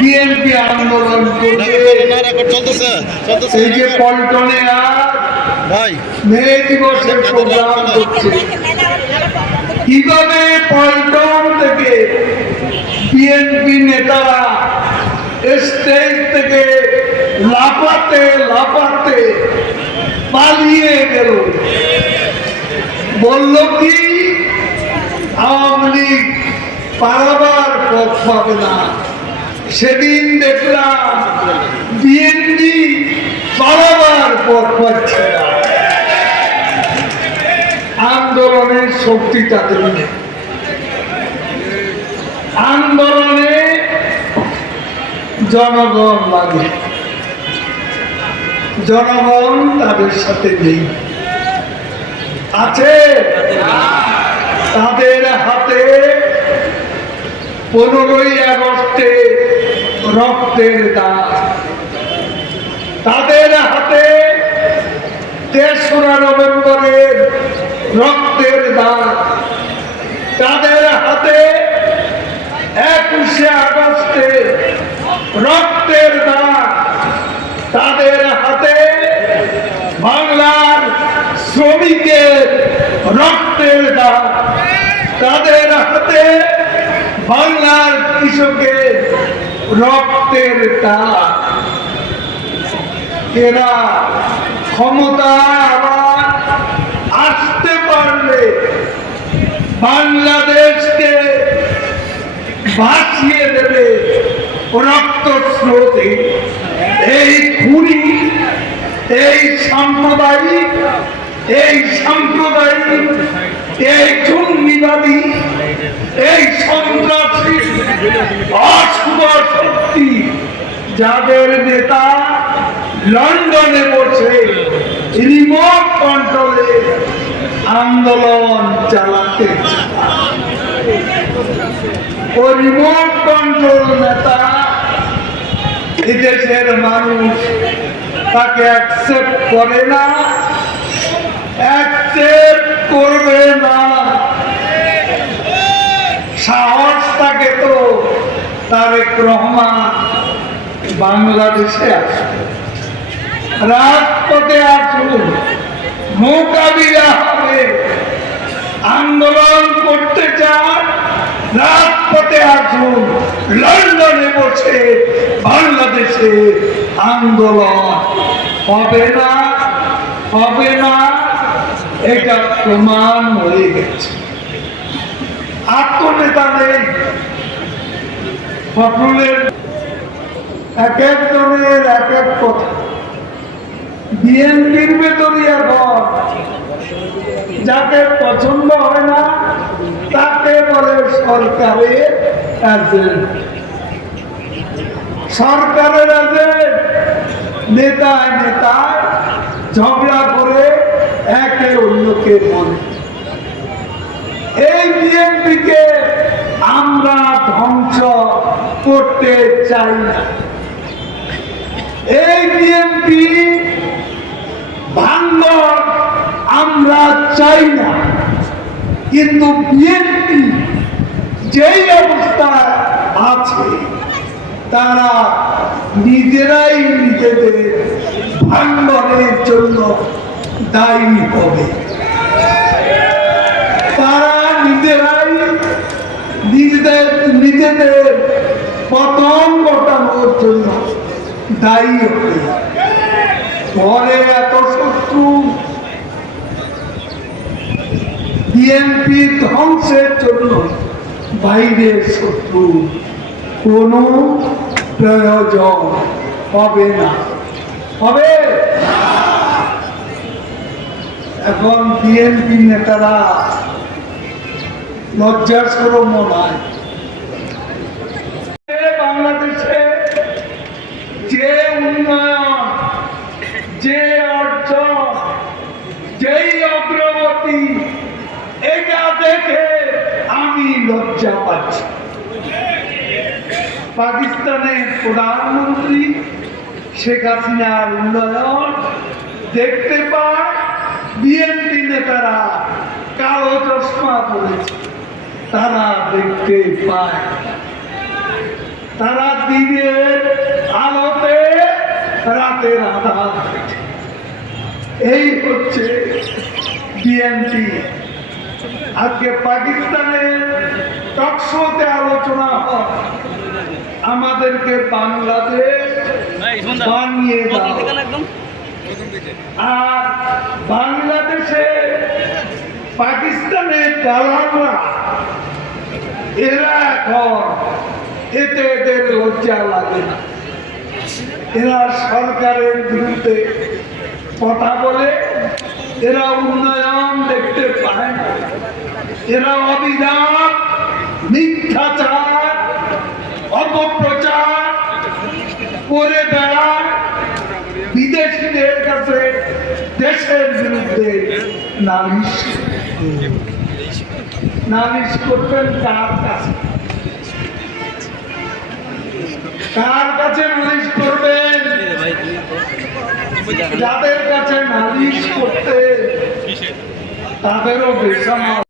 BNP আন্দোলন করছে। এই যে পল্টনে আর মে দিবসের প্রোগ্রাম করছে। কীভাবে পল্টন থেকে বিএনপি নেতারা স্টেজ থেকে লাফাতে লাফাতে পালিয়ে গেল? বলল কি আওয়ামী লীগ পালাবার পথ পাবে না। সেদিন দেখলাম বিএনপি পালাবার পথ পাচ্ছে না। আন্দোলনের শক্তি তাদের নেই। আন্দোলনে জনগণ লাগে। জনগণ তাদের সাথে নেই। আছে তাদের হাতে পনেরোই আগস্টে রক্তের দাগ। তাদের হাতে তেসরা নভেম্বরের রক্তের দাগ। তাদের হাতে একুশে আগস্টে রক্তের দাগ। তাদের হাতে বাংলার শ্রমিকের রক্তের দাগ। তাদের হাতে বাংলার কৃষকের রক্তের দাগ এরা ক্ষমতা আবার আসতে পারলে বাংলাদেশকে বাঁচিয়ে দেবে রক্ত স্রোতে। এই খুনি, এই সাম্প্রদায়িক এই সাম্প্রদায়িক, এই চুন্নিবাদী এই শক্তি যাদের নেতা লন্ডনে বসে রিমোট কন্ট্রোলে আন্দোলন চালাতে ও রিমোট কন্ট্রোল নেতা এদেশের মানুষ তাকে অ্যাকসেপ্ট করে না অ্যাকসেপ্ট করবে না। সাহস থাকে তো। তারেক রহমান বাংলাদেশে আসবে রাজপথে আসুন, মোকাবিলা হবে। আন্দোলন করতে চান, রাজপথে আসুন। লন্ডনে বসে বাংলাদেশে আন্দোলন হবে না হবে না। এটা প্রমাণ হয়ে গেছে। আত্মনেতা নেই এক একজনের এক এক কথা। বিএনপির এখন যাকে পছন্দ হয় না, তাকে বলে সরকারের এজেন্ট সরকারের এজেন্ট নেতায় নেতায় ঝগড়া করে একে অন্যকে বলে। এই বিএনপিকে আমরা ধ্বংস করতে চাই। না এই বিএনপি ভাঙ্গন আমরা চাই না। কিন্তু বিএনপি যেই অবস্থায় আছে, তারা নিজেরাই নিজেদের ভাঙ্গনের জন্য দায়ী হবে। তারা নিজেরাই নিজেদের নিজেদের পতন জন্য দায়ী হবে। ঘরে এত শত্রু। বিএনপি ধ্বংসের জন্য বাইরের শত্রু। কোনো প্রয়োজন হবে না। হবে? এখন বিএনপি নেতারা লজ্জার সরম নয় বাংলাদেশে যে উন্নয়ন যে অর্জন যেই অগ্রগতি এটা দেখে আমি লজ্জা পাচ্ছি। পাকিস্তানের প্রধানমন্ত্রী শেখ হাসিনার উন্নয়ন দেখতে পায়, বিএনপি নেতারা কালো চশমা পড়েছে তারা দেখতে পায়। তারা দিনের আলোতে রাতের আধার। এই হচ্ছে বিএনপি আজকে পাকিস্তানের টকশোতে আলোচনা হয়। আমাদেরকে বাংলাদেশ বানিয়ে আর বাংলাদেশে পাকিস্তানের দালালরা এরা এখন এতে এদের লজ্জা লাগে না। এরা সরকারের বিরুদ্ধে কথা বলে এরা উন্নয়ন দেখতে পায় না এরা অবিরাম মিথ্যাচার, অপপ্রচার করে বেড়ায়, বিদেশিদের কাছে দেশের বিরুদ্ধে নালিশ নালিশ করবেন কার কাছে? কার কাছে নালিশ করবেন? যাদের কাছে নালিশ করতে তাদেরও বেসামাল